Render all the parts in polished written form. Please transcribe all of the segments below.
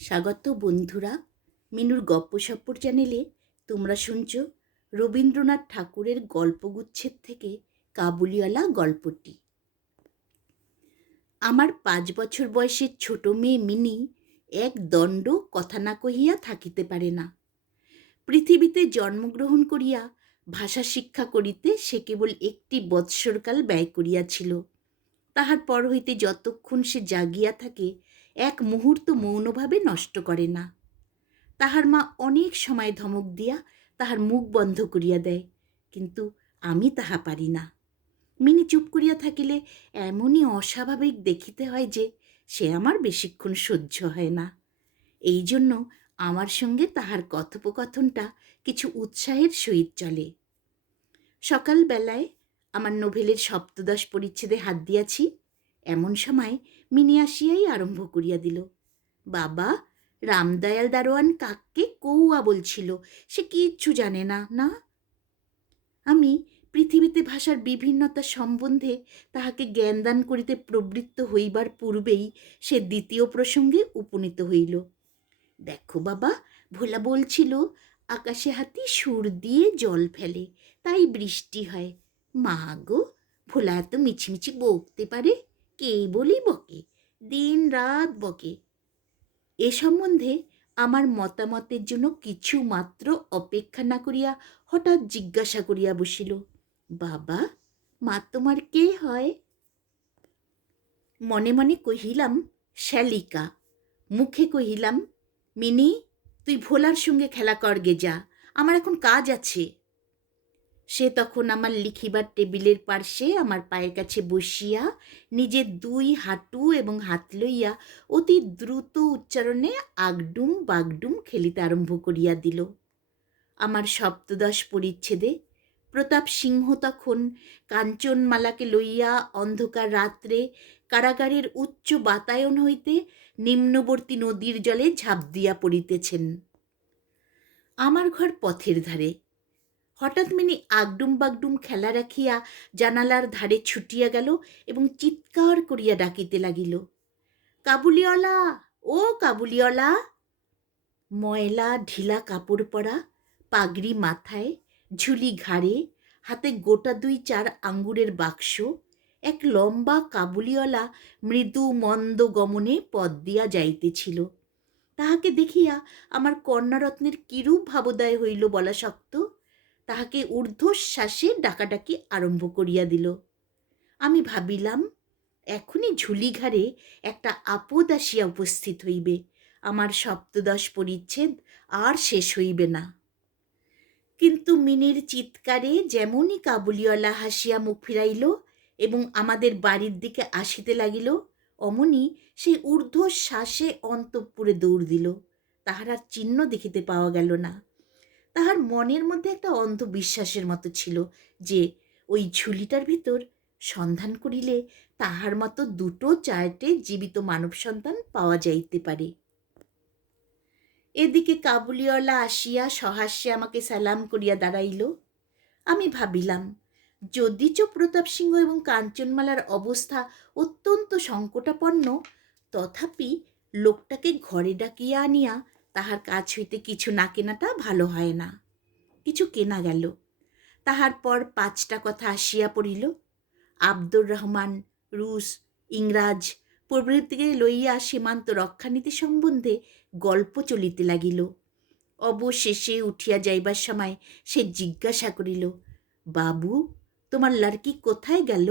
স্বাগত বন্ধুরা, মিনুর গপ্পসপ্পর চ্যানেলে তোমরা শুনছ রবীন্দ্রনাথ ঠাকুরের গল্পগুচ্ছের থেকে কাবুলিওয়ালা গল্পটি। আমার 5 বছর বয়সের ছোট মেয়ে মিনি এক দণ্ড কথা না কহিয়া থাকিতে পারে না। পৃথিবীতে জন্মগ্রহণ করিয়া ভাষা শিক্ষা করিতে সে কেবল একটি বৎসরকাল ব্যয় করিয়াছিল। তাহার পর হইতে যতক্ষণ সে জাগিয়া থাকে এক মুহূর্ত মৌনভাবে নষ্ট করে না। তাহার মা অনেক সময় ধমক দিয়া তাহার মুখ বন্ধ করিয়া দেয়, কিন্তু আমি তাহা পারি না। মিনি চুপ করিয়া থাকিলে এমনই অস্বাভাবিক দেখিতে হয় যে সে আমার বেশিক্ষণ সহ্য হয় না। এই জন্য আমার সঙ্গে তাহার কথোপকথনটা কিছু উৎসাহের সহিত চলে। সকালবেলায় আমার নোভেলের সপ্তদশ পরিচ্ছেদে হাত দিয়াছি, এমন সময় মিনি আসিয়াই আরম্ভ করিয়া দিল, বাবা, রামদয়াল দারোয়ান কাককে কৌয়া বলছিল, সে কিচ্ছু জানে না। না, আমি পৃথিবীতে ভাষার বিভিন্নতা সম্বন্ধে তাহাকে জ্ঞানদান করিতে প্রবৃত্ত হইবার পূর্বেই সে দ্বিতীয় প্রসঙ্গে উপনীত হইল। দেখো বাবা, ভোলা বলছিল আকাশে হাতি সুর দিয়ে জল ফেলে, তাই বৃষ্টি হয়। মা গো, ভোলা এত মিছিমিছি বকতে পারে? কে বলি বকে, দিন রাত বকে। এ সম্বন্ধে আমার মতামতের জন্য কিছু মাত্র অপেক্ষা না করিয়া হঠাৎ জিজ্ঞাসা করিয়া বসিল, বাবা, মা তোমার কে হয়? মনে মনে কহিলাম, শ্যালিকা। মুখে কহিলাম, মিনি, তুই ভোলার সঙ্গে খেলা করগে যা, আমার এখন কাজ আছে। সে তখন আমার লিখিবার টেবিলের পার্শ্বে আমার পায়ের কাছে বসিয়া নিজের 2 হাঁটু এবং হাত লইয়া অতি দ্রুত উচ্চারণে আগডুম বাগডুম খেলিতে আরম্ভ করিয়া দিল। আমার সপ্তদশ পরিচ্ছেদে প্রতাপ সিংহ তখন কাঞ্চনমালাকে লইয়া অন্ধকার রাত্রে কারাগারের উচ্চ বাতায়ন হইতে নিম্নবর্তী নদীর জলে ঝাঁপ দিয়া পড়িতেছেন। আমার ঘর পথের ধারে। হঠাৎ মিনি আগডুম বাগডুম খেলা রাখিয়া জানালার ধারে ছুটিয়া গেল এবং চিৎকার করিয়া ডাকিতে লাগিল, কাবুলিওয়ালা, ও কাবুলিওয়ালা! ময়লা ঢিলা কাপড় পরা, পাগড়ি মাথায়, ঝুলি ঘাড়ে, হাতে গোটা 2-4 আঙ্গুরের বাক্স, এক লম্বা কাবুলিওয়ালা মৃদু মন্দ গমনে পথ দিয়া যাইতেছিল। তাহাকে দেখিয়া আমার কন্যারত্নের কিরূপ ভাবোদয় হইল বলা শক্ত। তাহাকে ঊর্ধ্বশ্বাসে ডাকাডাকি আরম্ভ করিয়া দিল। আমি ভাবিলাম, এখনই ঝুলিঘাড়ে একটা আপদ আসিয়া উপস্থিত হইবে, আমার সপ্তদশ পরিচ্ছেদ আর শেষ হইবে না। কিন্তু মিনির চিৎকারে যেমনই কাবুলিওয়ালা হাসিয়া মুখ ফিরাইল এবং আমাদের বাড়ির দিকে আসিতে লাগিল, অমনি সেই ঊর্ধ্বশ্বাসে অন্তঃপুরে দৌড় দিল। তাহার আর চিহ্ন দেখিতে পাওয়া গেল না। তাহার মনের মধ্যে একটা অন্ধবিশ্বাসের মতো ছিল যে ওই ঝুলিটার ভিতর সন্ধান করিলে তাহার মতো 2-4টে জীবিত মানব সন্তান পাওয়া যাইতে পারে। এদিকে কাবুলিওয়ালা আসিয়া সহাস্যে আমাকে সালাম করিয়া দাঁড়াইল। আমি ভাবিলাম, যদিচ প্রতাপ সিংহ এবং কাঞ্চনমালার অবস্থা অত্যন্ত সংকটাপন্ন, তথাপি লোকটাকে ঘরে ডাকিয়া আনিয়া তাহার কাছ হইতে কিছু না কেনাটা ভালো হয় না। কিছু কেনা গেল। তাহার পর 5টা কথা আসিয়া পড়িল। আব্দুর রহমান, রুশ, ইংরাজ প্রভৃতিকে লইয়া সীমান্ত রক্ষানীতি সম্বন্ধে গল্প চলিতে লাগিল। অবশেষে উঠিয়া যাইবার সময় সে জিজ্ঞাসা করিল, বাবু, তোমার লাড়কি কোথায় গেল?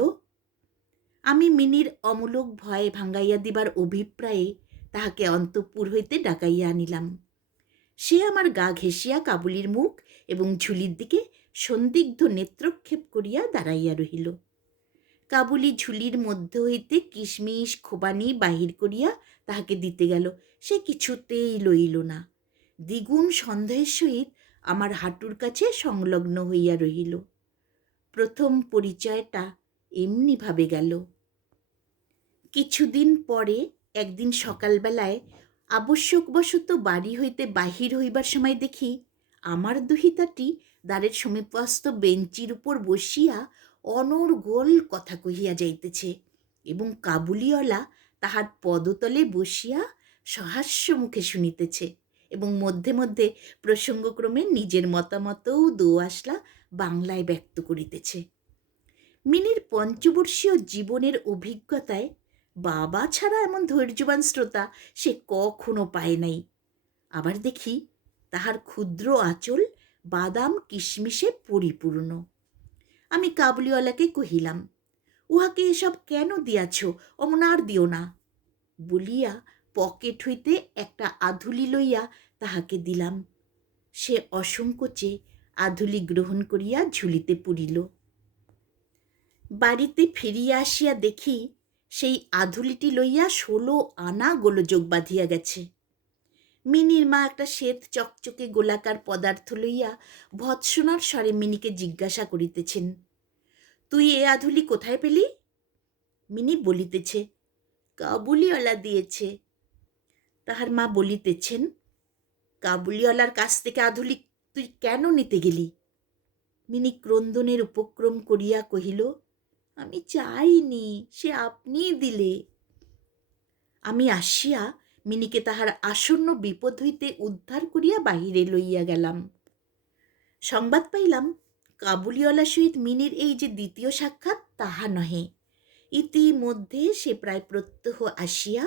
আমি মিনির অমূলক ভয় ভাঙ্গাইয়া দিবার অভিপ্রায়ে তাহাকে অন্তঃপুর হইতে ডাকাইয়া আনিলাম। সে আমার গা ঘেঁষিয়া কাবুলির মুখ এবং ঝুলির দিকে সন্দিগ্ধ নেত্রক্ষেপ করিয়া দাঁড়াইয়া রহিল। কাবুলি ঝুলির মধ্য হইতে কিশমিশ খোবানি বাহির করিয়া তাহাকে দিতে গেল, সে কিছুতেই লইল না। দ্বিগুণ সন্দেহের সহিত আমার হাঁটুর কাছে সংলগ্ন হইয়া রহিল। প্রথম পরিচয়টা এমনিভাবে গেল। কিছুদিন পরে একদিন সকালবেলায় আবশ্যকবশত বাড়ি হইতে বাহির হইবার সময় দেখি আমার দুহিতাটি দ্বারের সমীপস্থ বেঞ্চির উপর বসিয়া অনর্গল কথা কহিয়া যাইতেছে এবং কাবুলিওয়ালা তাহার পদতলে বসিয়া সহাস্য মুখে শুনিতেছে এবং মধ্যে মধ্যে প্রসঙ্গক্রমে নিজের মতামতও দো আসলা বাংলায় ব্যক্ত করিতেছে। মিনির পঞ্চবর্ষীয় জীবনের অভিজ্ঞতায় বাবা ছাড়া এমন ধৈর্যবান শ্রোতা সে কখনো পায় নাই। আবার দেখি তাহার ক্ষুদ্র আঁচল বাদাম কিশমিশে পরিপূর্ণ। আমি কাবুলিওয়ালাকে কহিলাম, উহাকে এসব কেন দিয়াছ, অমন আর দিও না বলিয়া পকেট হইতে একটা আধুলি লইয়া তাহাকে দিলাম। সে অসংকোচে আধুলি গ্রহণ করিয়া ঝুলিতে পুরিল। বাড়িতে ফিরিয়া আসিয়া দেখি সেই আধুলিটি লইয়া 16 আনা গোলযোগ বাঁধিয়া গেছে। মিনির মা একটা শ্বেত চকচকে গোলাকার পদার্থ লইয়া ভৎসনার স্বরে মিনিকে জিজ্ঞাসা করিতেছেন, তুই এ আধুলি কোথায় পেলি? মিনি বলিতেছে, কাবুলিওয়ালা দিয়েছে। তাহার মা বলিতেছেন, কাবুলিওয়ালার কাছ থেকে আধুলি তুই কেন নিতে গেলি? মিনি ক্রন্দনের উপক্রম করিয়া কহিল, আমি চাইনি, সে আপনিই দিলে। আমি আসিয়া মিনিকে তাহার আসন্ন বিপদ হইতে উদ্ধার করিয়া বাহিরে লইয়া গেলাম। সংবাদ পাইলাম কাবুলিওয়ালার সহিত মিনির এই যে দ্বিতীয় সাক্ষাৎ তাহা নহে। ইতিমধ্যে সে প্রায় প্রত্যহ আসিয়া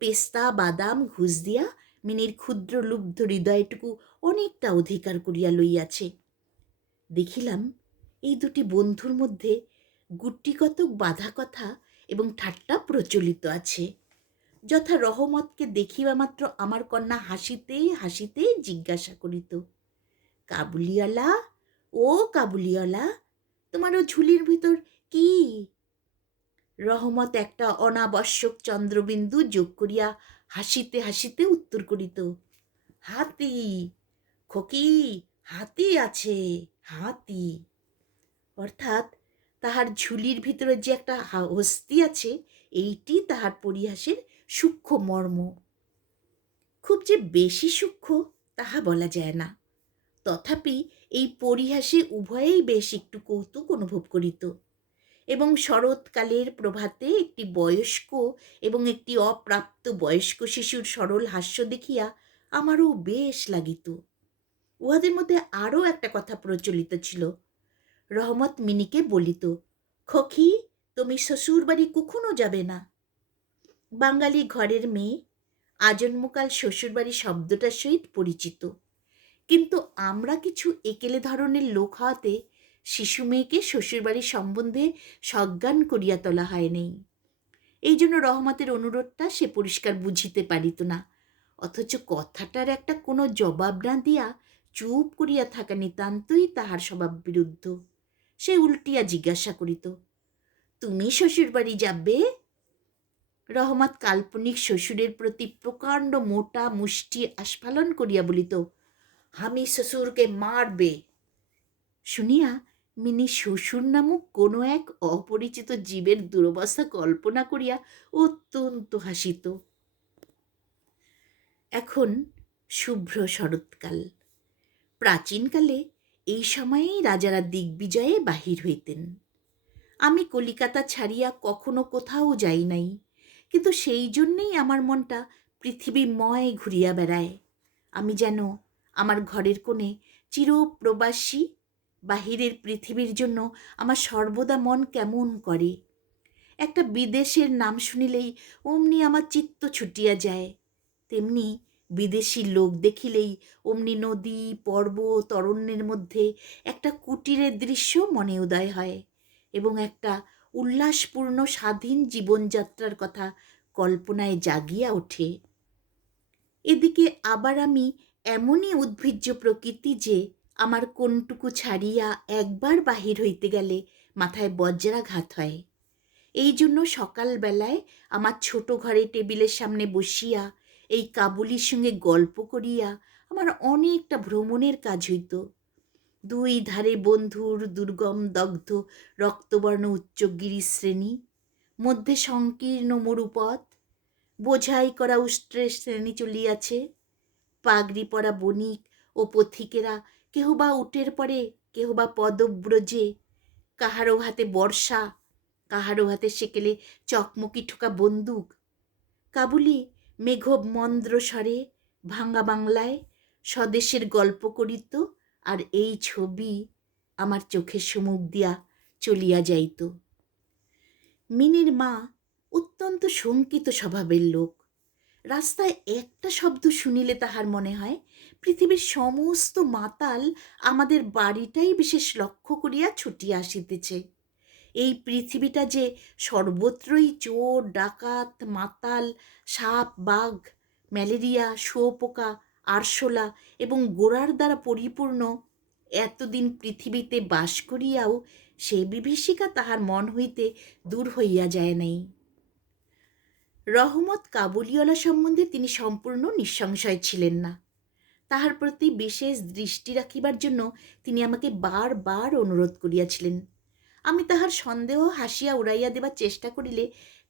পেস্তা বাদাম ঘুষ দিয়া মিনির ক্ষুদ্র লুব্ধ হৃদয়টুকু অনেকটা অধিকার করিয়া লইয়াছে। দেখিলাম এই দুটি বন্ধুর মধ্যে গুটিকতক বাধা কথা এবং ঠাট্টা প্রচলিত আছে। যথা রহমতকে দেখিবা মাত্র আমার কন্যা হাসিতে হাসিতে জিজ্ঞাসা করিত, কাবুলিওয়ালা, ও কাবুলিওয়ালা, তোমার ও ঝুলির ভিতর কি? রহমত একটা অনাবশ্যক চন্দ্রবিন্দু যোগ করিয়া হাসিতে হাসিতে উত্তর করিত, হাতি খোকি, হাতি আছে, হাতি। অর্থাৎ তাহার ঝুলির ভিতরে যে একটা হস্তি আছে, এইটি তাহার পরিহাসের সূক্ষ্ম মর্ম। খুব যে বেশি সূক্ষ্ম তাহা বলা যায় না, তথাপি এই পরিহাসে উভয়েই বেশ একটু কৌতুক অনুভব করিত এবং শরৎকালের প্রভাতে একটি বয়স্ক এবং একটি অপ্রাপ্ত বয়স্ক শিশুর সরল হাস্য দেখিয়া আমারও বেশ লাগিত। উহাদের মধ্যে আরও একটা কথা প্রচলিত ছিল। রহমত মিনিকে বলিত, খোকি, তুমি শ্বশুর বাড়ি কখনো যাবে না। বাঙালি ঘরের মেয়ে আজন্মকাল শ্বশুরবাড়ি শব্দটার সহিত পরিচিত, কিন্তু আমরা কিছু একেলে ধরনের লোক হওয়াতে শিশু মেয়েকে শ্বশুরবাড়ির সম্বন্ধে সজ্ঞান করিয়া তোলা হয় নাই। এই জন্য রহমতের অনুরোধটা সে পরিষ্কার বুঝিতে পারিত না, অথচ কথাটার একটা কোনো জবাব না দিয়া চুপ করিয়া থাকা নিতান্তই তাহার স্বভাব বিরুদ্ধ। সে উল্টিয়া জিজ্ঞাসা করিত, তুমি শ্বশুরবাড়ি যাবে? রহমত কাল্পনিক শ্বশুরের প্রতি প্রকাণ্ড মোটা মুষ্টি আস্ফালন করিয়া বলিত, আমি শ্বশুরকে মারবে। শুনিয়া মিনি শ্বশুর নামক কোনো এক অপরিচিত জীবের দুরবস্থা কল্পনা করিয়া অত্যন্ত হাসিত। এখন শুভ্র শরৎকাল। প্রাচীনকালে এই সময়েই রাজারা দিগ্বিজয়ে বাহির হইতেন। আমি কলিকাতা ছাড়িয়া কখনো কোথাও যাই নাই, কিন্তু সেই জন্যেই আমার মনটা পৃথিবীময় ঘুরিয়া বেড়ায়। আমি যেন আমার ঘরের কোণে চিরপ্রবাসী, বাহিরের পৃথিবীর জন্য আমার সর্বদা মন কেমন করে। একটা বিদেশের নাম শুনিলেই অমনি আমার চিত্ত ছুটিয়া যায়, তেমনি বিদেশি লোক দেখিলেই অমনি নদী পর্বত অরণ্যের মধ্যে একটা কুটিরের দৃশ্য মনে উদয় হয় এবং একটা উল্লাসপূর্ণ স্বাধীন জীবনযাত্রার কথা কল্পনায় জাগিয়া ওঠে। এদিকে আবার আমি এমনই উদ্ভিজ্জ প্রকৃতি যে আমার কোনটুকু ছাড়িয়া একবার বাহির হইতে গেলে মাথায় বজ্রাঘাত হয়। এই জন্য সকালবেলায় আমার ছোট ঘরে টেবিলের সামনে বসিয়া এই কাবুলির সঙ্গে গল্প করিয়া আমার অনেকটা ভ্রমণের কাজ হইত। দুই ধারে বন্ধুর দুর্গম দগ্ধ রক্তবর্ণ উচ্চগিরি শ্রেণী, মধ্যে সংকীর্ণ মরুপথ, বোঝাই করা উষ্ট্রের শ্রেণী চলিয়াছে। পাগড়ি পরা বণিক ও পথিকেরা কেহ বা উটের পরে, কেহ বা পদব্রজে, কাহারও হাতে বর্ষা, কাহারও হাতে সেকেলে চকমকি ঠোকা বন্দুক। কাবুলি মেঘব মন্দ্র স্বরে ভাঙা বাংলায় স্বদেশের গল্প করিত, আর এই ছবি আমার চোখের সম্মুখ দিয়া চলিয়া যাইত। মিনির মা অত্যন্ত শঙ্কিত স্বভাবের লোক। রাস্তায় একটা শব্দ শুনিলে তাহার মনে হয় পৃথিবীর সমস্ত মাতাল আমাদের বাড়িটাই বিশেষ লক্ষ্য করিয়া ছুটিয়া আসিতেছে। এই পৃথিবীটা যে সর্বত্রই চোর ডাকাত মাতাল সাপ বাঘ ম্যালেরিয়া শুঁয়োপোকা আরশোলা এবং গোড়ার দ্বারা পরিপূর্ণ, এতদিন পৃথিবীতে বাস করিয়াও সে বিভীষিকা তাহার মন হইতে দূর হইয়া যায় নাই। রহমত কাবুলিওয়ালা সম্বন্ধে তিনি সম্পূর্ণ নিঃসংশয় ছিলেন না। তাহার প্রতি বিশেষ দৃষ্টি রাখিবার জন্য তিনি আমাকে বারবার অনুরোধ করিয়াছিলেন। আমি তাহার সন্দেহ হাসিয়া উড়াইয়া দেবার চেষ্টা করিলে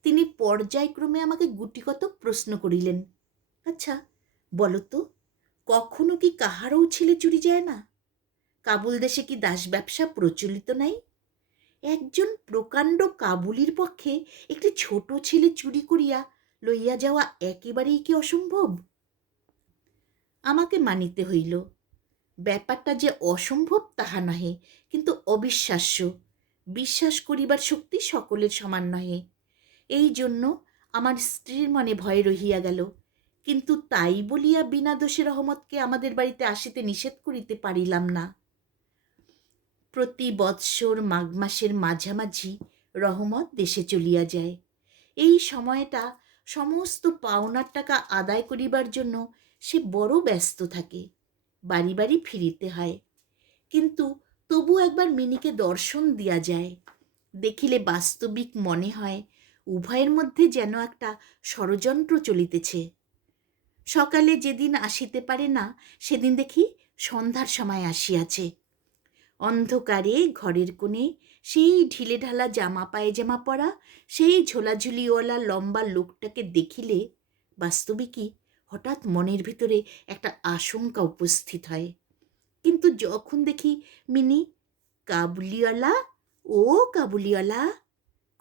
তিনি পর্যায়ক্রমে আমাকে গুটিকতক প্রশ্ন করিলেন। আচ্ছা বলো তো, কখনো কি কাহারও ছেলে চুরি যায় না? কাবুল দেশে কি দাস ব্যবসা প্রচলিত নাই? একজন প্রকাণ্ড কাবুলির পক্ষে একটি ছোট ছেলে চুরি করিয়া লইয়া যাওয়া একেবারেই কি অসম্ভব? আমাকে মানিতে হইল ব্যাপারটা যে অসম্ভব তাহা নহে, কিন্তু অবিশ্বাস্য। বিশ্বাস করিবার শক্তি সকলের সমান নহে। এই জন্য আমার স্ত্রীর মনে ভয় রহিয়া গেল, কিন্তু তাই বলিয়া বিনা দোষে রহমতকে আমাদের বাড়িতে আসিতে নিষেধ করিতে পারিলাম না। প্রতি বৎসর মাঘ মাসের মাঝামাঝি রহমত দেশে চলিয়া যায়। এই সময়টা সমস্ত পাওনার টাকা আদায় করিবার জন্য সে বড় ব্যস্ত থাকে। বাড়ি বাড়ি ফিরিতে হয়, কিন্তু তবু একবার মিনিকে দর্শন দিয়া যায়। দেখিলে বাস্তবিক মনে হয় উভয়ের মধ্যে যেন একটা ষড়যন্ত্র চলিতেছে। সকালে যেদিন আসিতে পারে না সেদিন দেখি সন্ধ্যার সময় আসিয়াছে। অন্ধকারে ঘরের কোণে সেই ঢিলে ঢালা জামা পায়জামা পরা সেই ঝোলাঝুলিওয়ালা লম্বা লোকটাকে দেখিলে বাস্তবিকই হঠাৎ মনের ভিতরে একটা আশঙ্কা উপস্থিত হয়। কিন্তু যখন দেখি মিনি কাবুলিওয়ালা ও কাবুলিওয়ালা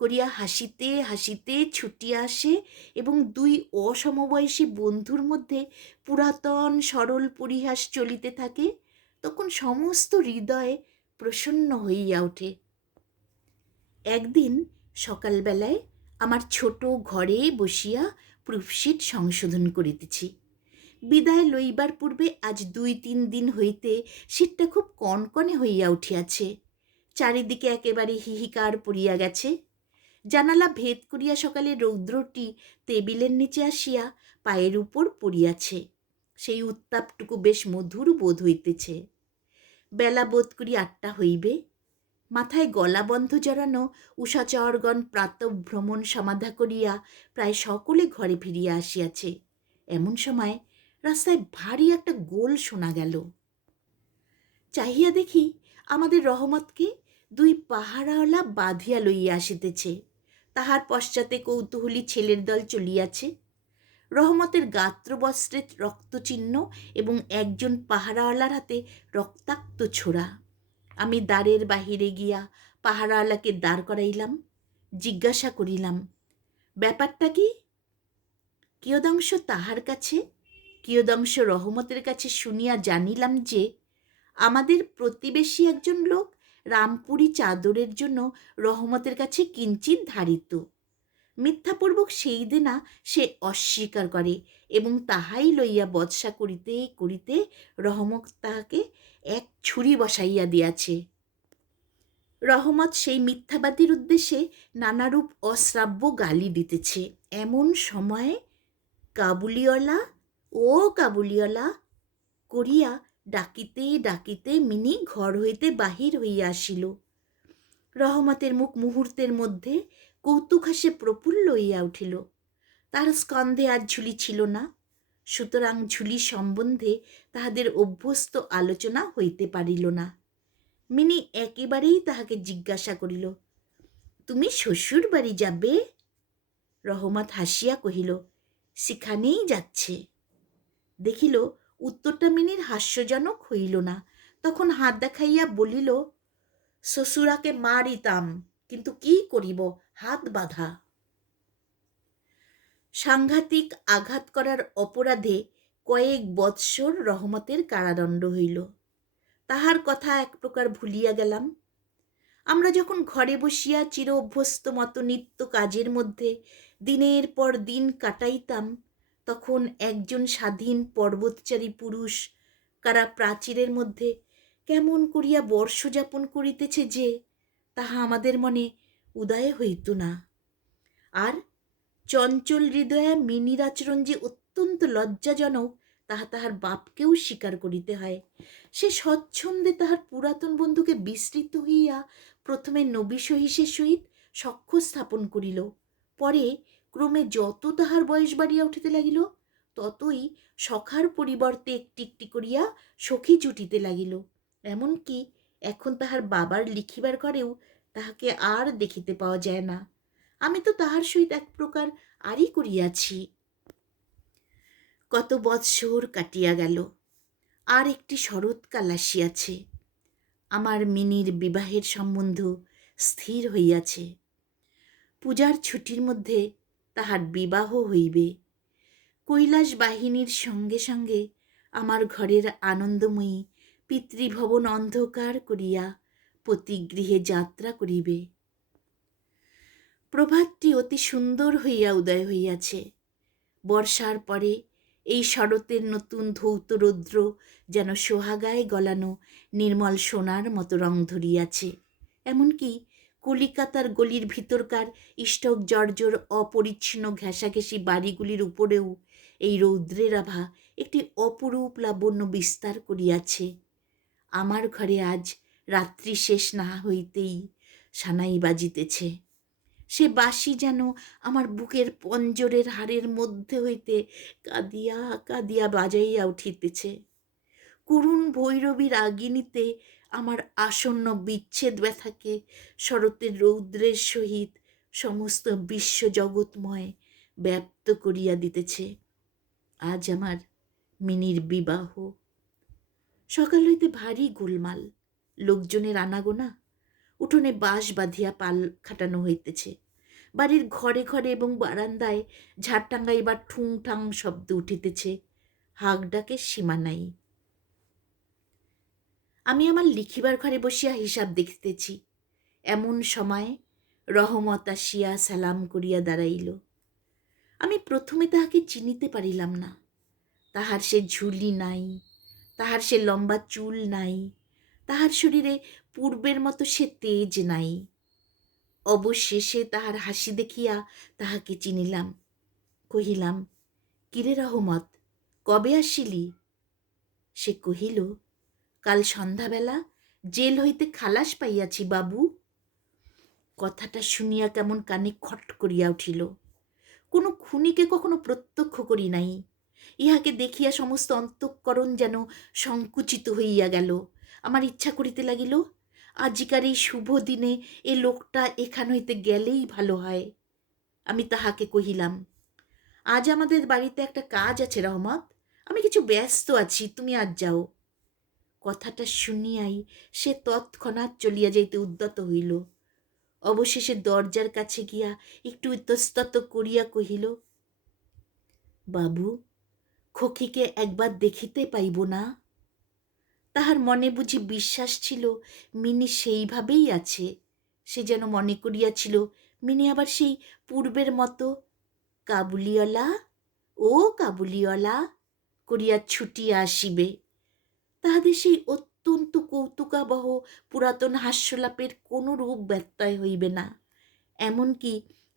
করিয়া হাসিতে হাসিতে ছুটিয়া আসে এবং দুই অসমবয়সী বন্ধুর মধ্যে পুরাতন সরল পরিহাস চলিতে থাকে, তখন সমস্ত হৃদয় প্রসন্ন হইয়া ওঠে। একদিন সকালবেলায় আমার ছোট ঘরে বসিয়া প্রুফশিট সংশোধন করিতেছি। বিদায় লইবার পূর্বে আজ 2-3 দিন হইতে শীতটা খুব কনকনে হইয়া উঠিয়াছে। চারিদিকে একেবারে হিহিকার পড়িয়া গেছে। জানালা ভেদ করিয়া সকালে রৌদ্রটি টেবিলের নিচে আসিয়া পায়ের উপর পড়িয়াছে। সেই উত্তাপটুকু বেশ মধুর বোধ হইতেছে। বেলা বোধ করি 8টা হইবে। মাথায় গলাবন্ধ জড়ানো উষাচরগণ প্রাতঃভ্রমণ সমাধা করিয়া প্রায় সকলে ঘরে ফিরিয়া আসিয়াছে। এমন সময় রাস্তায় ভারী একটা গোল শোনা গেল। চাহিয়া দেখি আমাদের রহমতকে 2 পাহারাওয়ালা বাঁধিয়া লইয়া আসিতেছে। তাহার পশ্চাতে কৌতূহলী ছেলের দল চলিয়াছে। রহমতের গাত্রবস্ত্রে রক্তচিহ্ন এবং একজন পাহারাওয়ালার হাতে রক্তাক্ত ছোড়া। আমি দ্বারের বাহিরে গিয়া পাহারাওয়ালাকে দাঁড় করাইলাম। জিজ্ঞাসা করিলাম, ব্যাপারটা কি? কিয়দংশ তাহার কাছে কিয়দংশ রহমতের কাছে শুনিয়া জানিলাম যে আমাদের প্রতিবেশী একজন লোক রামপুরি চাদরের জন্য রহমতের কাছে কিঞ্চিৎ ধারিত। মিথ্যাপূর্বক সেই দেনা সে অস্বীকার করে এবং তাহাই লইয়া বৎসা করিতে করিতে রহমত তাহাকে এক ছুরি বসাইয়া দিয়াছে। রহমত সেই মিথ্যাবাদীর উদ্দেশ্যে নানারূপ অশ্রাব্য গালি দিতেছে। এমন সময়ে কাবুলিওয়ালা ও কাবুলিওয়ালা করিয়া ডাকিতে ডাকিতে মিনি ঘর হইতে বাহির হইয়া আসিল। রহমতের মুখ মুহূর্তের মধ্যে কৌতুকহাসে প্রফুল্ল হইয়া উঠিল। তার স্কন্ধে আর ঝুলি ছিল না, সুতরাং ঝুলি সম্বন্ধে তাহাদের অভ্যস্ত আলোচনা হইতে পারিল না। মিনি একেবারেই তাহাকে জিজ্ঞাসা করিল, তুমি শ্বশুর বাড়ি যাবে? রহমত হাসিয়া কহিল, সেখানেই যাচ্ছে। দেখিল উত্তরটা মিনির হাস্যজনক হইল না। তখন হাত দেখাইয়া বলিল, শ্বশুরাকে মারিতাম, কিন্তু কি করিব, হাত বাঁধা। সাংঘাতিক আঘাত করার অপরাধে কয়েক বৎসর রহমতের কারাদণ্ড হইল। তাহার কথা এক প্রকার ভুলিয়া গেলাম। আমরা যখন ঘরে বসিয়া চির অভ্যস্ত মতো নিত্য কাজের মধ্যে দিনের পর দিন কাটাইতাম, তখন একজন স্বাধীন পর্বতচারী পুরুষ কারা প্রাচীরের মধ্যে কেমন করিয়া বর্ষযাপন করিতেছে যে তাহা আমাদের মনে উদয় হইত না। আর চঞ্চল হৃদয়া মিনির আচরণ যে অত্যন্ত লজ্জাজনক তাহা তাহার বাপকেও স্বীকার করিতে হয়। সে স্বচ্ছন্দে তাহার পুরাতন বন্ধুকে বিস্মৃত হইয়া প্রথমে নবী সহিসের সহিত সখ্য স্থাপন করিল। পরে ক্রমে যত তাহার বয়স বাড়িয়া উঠিতে লাগিল, ততই সখার পরিবর্তে একটি একটি করিয়া সখী জুটিতে লাগিল। এমনকি এখন তাহার বাবার লিখিবার ঘরেও তাহাকে আর দেখিতে পাওয়া যায় না। আমি তো তাহার সহিত এক প্রকার আরই করিয়াছি। কত বৎসর কাটিয়া গেল, আর একটি শরৎকাল আসিয়াছে। আমার মিনির বিবাহের সম্বন্ধ স্থির হইয়াছে। পূজার ছুটির মধ্যে তাহার বিবাহ হইবে। কৈলাস বাহিনীর সঙ্গে সঙ্গে আমার ঘরের আনন্দময়ী পিতৃভবন অন্ধকার করিয়া পতিগৃহে যাত্রা করিবে। প্রভাতটি অতি সুন্দর হইয়া উদয় হইয়াছে। বর্ষার পরে এই শরতের নতুন ধৌত রৌদ্র যেন সোহাগায় গলানো নির্মল সোনার মতো রং ধরিয়াছে। এমনকি কলিকাতার গলির ভিতরকার ইষ্টক জর্জর অপরিচ্ছন্ন ঘেঁষাঘেঁষি বাড়িগুলির উপরেও এই রৌদ্রের আভা একটি অপরূপ লাবণ্য বিস্তার করিয়াছে। আমার ঘরে আজ রাত্রি শেষ না হইতেই সানাই বাজিতেছে। সে বাঁশি যেন আমার বুকের পঞ্জরের হাড়ের মধ্যে হইতে কাঁদিয়া কাঁদিয়া বাজাইয়া উঠিতেছে। করুণ ভৈরবীর আগিনীতে আমার আসন্ন বিচ্ছেদ ব্যথাকে শরতের রৌদ্রের সহিত সমস্ত বিশ্বজগৎময় ব্যপ্ত করিয়া দিতেছে। আজ আমার মিনির বিবাহ। সকাল হইতে ভারী গোলমাল, লোকজনের আনাগোনা। উঠোনে বাঁশ বাঁধিয়া পাল খাটানো হইতেছে। বাড়ির ঘরে ঘরে এবং বারান্দায় ঝাড় টাঙ্গাইবার ঠুং ঠাং শব্দ উঠিতেছে। হাঁক ডাকের সীমা নাই। আমি আমার লিখিবার ঘরে বসিয়া হিসাব দেখিতেছি। এমন সময় রহমত আসিয়া সালাম করিয়া দাঁড়াইল। আমি প্রথমে তাহাকে চিনিতে পারিলাম না। তাহার সে ঝুলি নাই, তাহার সে লম্বা চুল নাই, তাহার শরীরে পূর্বের মতো সে তেজ নাই। অবশেষে তাহার হাসি দেখিয়া তাহাকে চিনিলাম। কহিলাম, কিরে রহমত, কবে আসিলি? সে কহিল, কাল সন্ধ্যাবেলা জেল হইতে খালাস পাইয়াছি বাবু। কথাটা শুনিয়া কেমন কানে খট করিয়া উঠিল। কোনো খুনিকে কখনো প্রত্যক্ষ করি নাই। ইহাকে দেখিয়া সমস্ত অন্তঃকরণ যেন সংকুচিত হইয়া গেল। আমার ইচ্ছা করিতে লাগিল, আজিকার এই শুভ দিনে এ লোকটা এখান হইতে গেলেই ভালো হয়। আমি তাহাকে কহিলাম, আজ আমাদের বাড়িতে একটা কাজ আছে রহমত, আমি কিছু ব্যস্ত আছি, তুমি আজ যাও। কথাটা শুনিয়াই সে তৎক্ষণাৎ চলিয়া যাইতে উদ্যত হইল। অবশেষে দরজার কাছে গিয়া একটু ইতস্তত করিয়া কহিল, বাবু, খোকিকে একবার দেখিতে পাইব না? তাহার মনে বুঝি বিশ্বাস ছিল মিনি সেইভাবেই আছে। সে যেন মনে করিয়াছিল মিনি আবার সেই পূর্বের মতো কাবুলিওয়ালা, ও কাবুলিওয়ালা করিয়া ছুটিয়া আসিবে। তাহাদের সেই অত্যন্ত কৌতুকাবহ পুরাতন হাস্যলাপের কোনো রূপ ব্যত্যয় হইবে না। এমনকি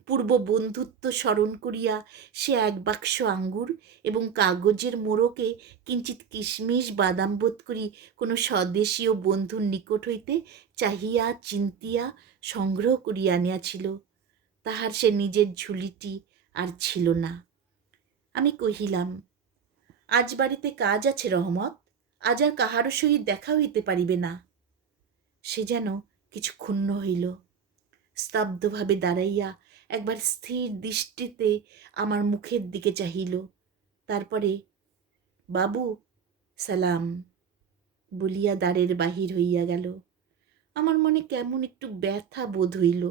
পূর্ব বন্ধুত্ব স্মরণ করিয়া সে এক বাক্স আঙ্গুর এবং কাগজের মোড়কে কিঞ্চিত কিশমিশ বাদাম বোধ করি কোনো স্বদেশীয় বন্ধুর নিকট হইতে চাহিয়া চিন্তিয়া সংগ্রহ করিয়া আনিয়াছিল। তাহার সে নিজের ঝুলিটি আর ছিল না। আমি কহিলাম, আজ বাড়িতে কাজ আছে রহমত, আজ আর কাহারও সহিত দেখা হইতে পারিবে না। সে যেন কিছু ক্ষুণ্ণ হইল। স্তব্ধভাবে দাঁড়াইয়া একবার স্থির দৃষ্টিতে আমার মুখের দিকে চাহিল। তারপরে, বাবু, সালাম বলিয়া দ্বারের বাহির হইয়া গেল। আমার মনে কেমন একটু ব্যথা বোধ হইল।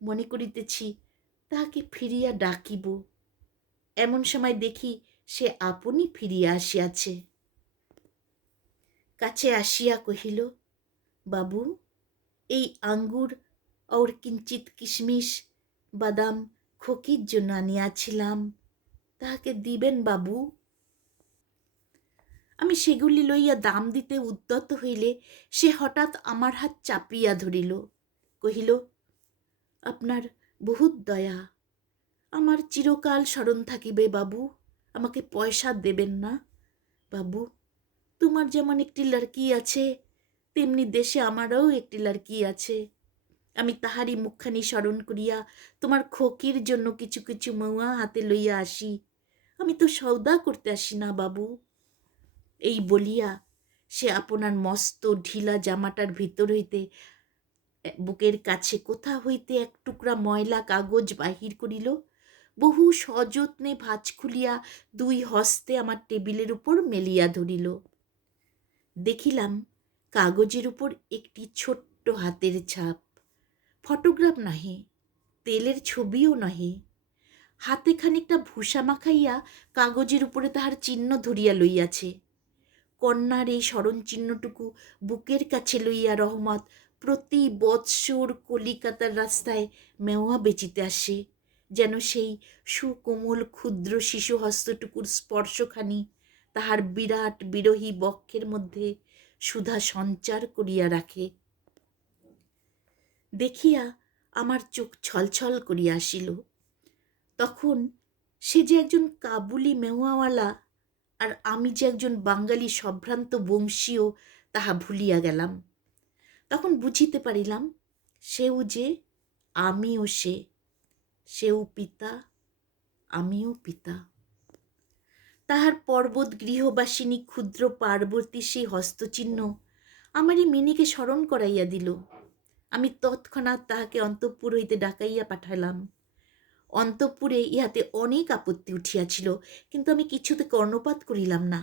মনে করিতেছি তাহাকে ফিরিয়া ডাকিব, এমন সময় দেখি সে আপনি ফিরিয়া আসিয়াছে। কাছে আসিয়া কহিল, বাবু, এই আঙ্গুর और কিঞ্চিত কিশমিশ বাদাম খোকির জন্য আনিয়াছিলাম, তাহাকে দিবেন বাবু? আমি সেগুলি লইয়া দাম দিতে উদ্যত হইলে সে হঠাৎ আমার হাত চাপিয়া ধরিল, কহিল, আপনার বহুত দয়া, আমার চিরকাল স্মরণ থাকিবে বাবু, আমাকে পয়সা দেবেন না বাবু। তোমার যেমন একটি লড়কি আছে, তেমনি দেশে আমারও একটি লড়কি আছে। আমি তাহারই মুখখানি স্মরণ করিয়া তোমার খোকির জন্য কিছু কিছু মৌয়া হাতে লইয়া আসি। আমি তো সওদা করতে আসি না বাবু। এই বলিয়া সে আপনার মস্ত ঢিলা জামাটার ভিতর হইতে বুকের কাছে কোথা হইতে এক টুকরা ময়লা কাগজ বাহির করিল, বহু সযত্নে ভাঁজ খুলিয়া দুই হস্তে আমার টেবিলের উপর মেলিয়া ধরিল। দেখিলাম কাগজের উপর একটি ছোট্ট হাতের ছাপ, ফটোগ্রাফ নহে, তেলের ছবিও নহে। হাতে খানিকটা ভূষা মাখাইয়া কাগজের উপরে তাহার চিহ্ন ধরিয়া লইয়াছে। কন্যার এই স্মরণ চিহ্নটুকু বুকের কাছে লইয়া রহমত প্রতি বৎসর কলিকাতার রাস্তায় মেওয়া বেচিতে আসে, যেন সেই সুকোমল ক্ষুদ্র শিশু হস্তটুকুর স্পর্শখানি তাহার বিরাট বিরহী বক্ষের মধ্যে সুধা সঞ্চার করিয়া রাখে। দেখিয়া আমার চোখ ছলছল করিয়া আসিল। তখন সে যে একজন কাবুলি মেওয়াওয়ালা আর আমি যে একজন বাঙালি সম্ভ্রান্ত বংশীয়, তাহা ভুলিয়া গেলাম। তখন বুঝিতে পারিলাম সেও যে, আমিও সে, সেও পিতা, আমিও পিতা। তাহার পর্বত গৃহবাসিনী ক্ষুদ্র পার্বতী সেই হস্তচিহ্ন আমারই মিনিকে স্মরণ করাইয়া দিল। আমি তৎক্ষণাৎ তাহাকে অন্তঃপুর হইতে ডাকাইয়া পাঠালাম। অন্তঃপুরে ইহাতে অনেক আপত্তি উঠিয়াছিল, কিন্তু আমি কিছুতে কর্ণপাত করিলাম না।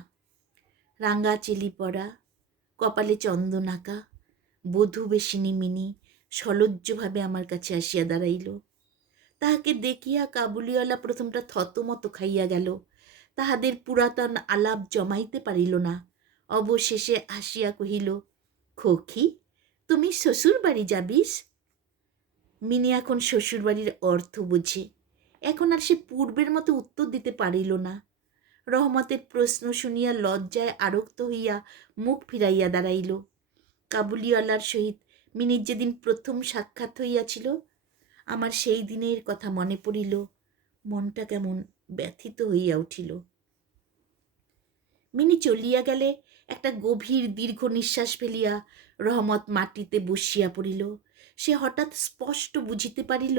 রাঙ্গা চেলি পরা, কপালে চন্দন আঁকা, বধূ বেশিনী মিনি সলজ্জভাবে আমার কাছে আসিয়া দাঁড়াইল। তাহাকে দেখিয়া কাবুলিওয়ালা প্রথমটা থতমত খাইয়া গেল, তাহাদের পুরাতন আলাপ জমাইতে পারিল না। অবশেষে হাসিয়া কহিল, খোকি, তুমি শ্বশুর বাড়ি যাবিস? মিনি এখন শ্বশুরবাড়ির অর্থ বোঝে। এখন আর সে পূর্বের মতো উত্তর দিতে পারিল না। রহমতের প্রশ্ন শুনিয়া লজ্জায় আরক্ত হইয়া মুখ ফিরাইয়া দাঁড়াইল। কাবুলিওয়ালার সহিত মিনির যেদিন প্রথম সাক্ষাৎ হইয়াছিল, আমার সেই দিনের কথা মনে পড়িল। মনটা কেমন ব্যথিত হইয়া উঠিল। মিনি চলিয়া গেলে একটা গভীর দীর্ঘ নিঃশ্বাস ফেলিয়া রহমত মাটিতে বসিয়া পড়িল। সে হঠাৎ স্পষ্ট বুঝিতে পারিল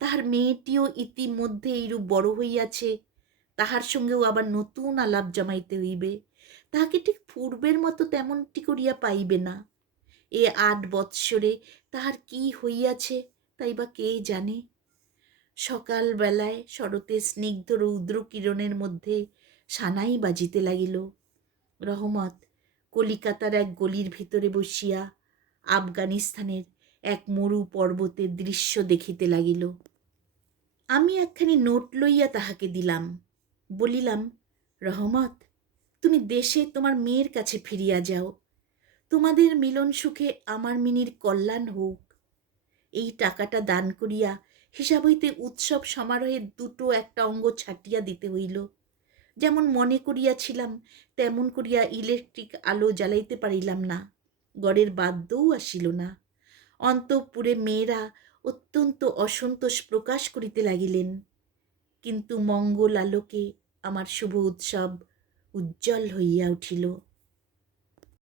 তাহার মেয়েটিও ইতিমধ্যে এইরূপ বড় হইয়াছে, তাহার সঙ্গেও আবার নতুন আলাপ জমাইতে হইবে। তাহাকে ঠিক পূর্বের মতো তেমনটি করিয়া পাইবে না। এ 8 বৎসরে তাহার কি হইয়াছে তাই বা কে জানে। সকালবেলায় শরতের স্নিগ্ধ রৌদ্র কিরণের মধ্যে সানাই বাজিতে লাগিল। রহমত কলিকাতার এক গলির ভিতরে বসিয়া আফগানিস্তানের এক মরু পর্বতের দৃশ্য দেখিতে লাগিল। আমি একখানি নোট লইয়া তাহাকে দিলাম। বলিলাম, রহমত, তুমি দেশে তোমার মেয়ের কাছে ফিরিয়া যাও। তোমাদের মিলন সুখে আমার মিনির কল্যাণ হোক। এই টাকাটা দান করিয়া হিসাব হইতে উৎসব সমারোহে দুটো একটা অঙ্গ ছাটিয়া দিতে হইল। যেমন মনে করিয়াছিলাম তেমন করিয়া ইলেকট্রিক আলো জ্বালাইতে পারিলাম না, গড়ের বাদ্যও আসিল না। অন্তঃপুরে মেয়েরা অত্যন্ত অসন্তোষ প্রকাশ করিতে লাগিলেন, কিন্তু মঙ্গল আলোকে আমার শুভ উৎসব উজ্জ্বল হইয়া উঠিল।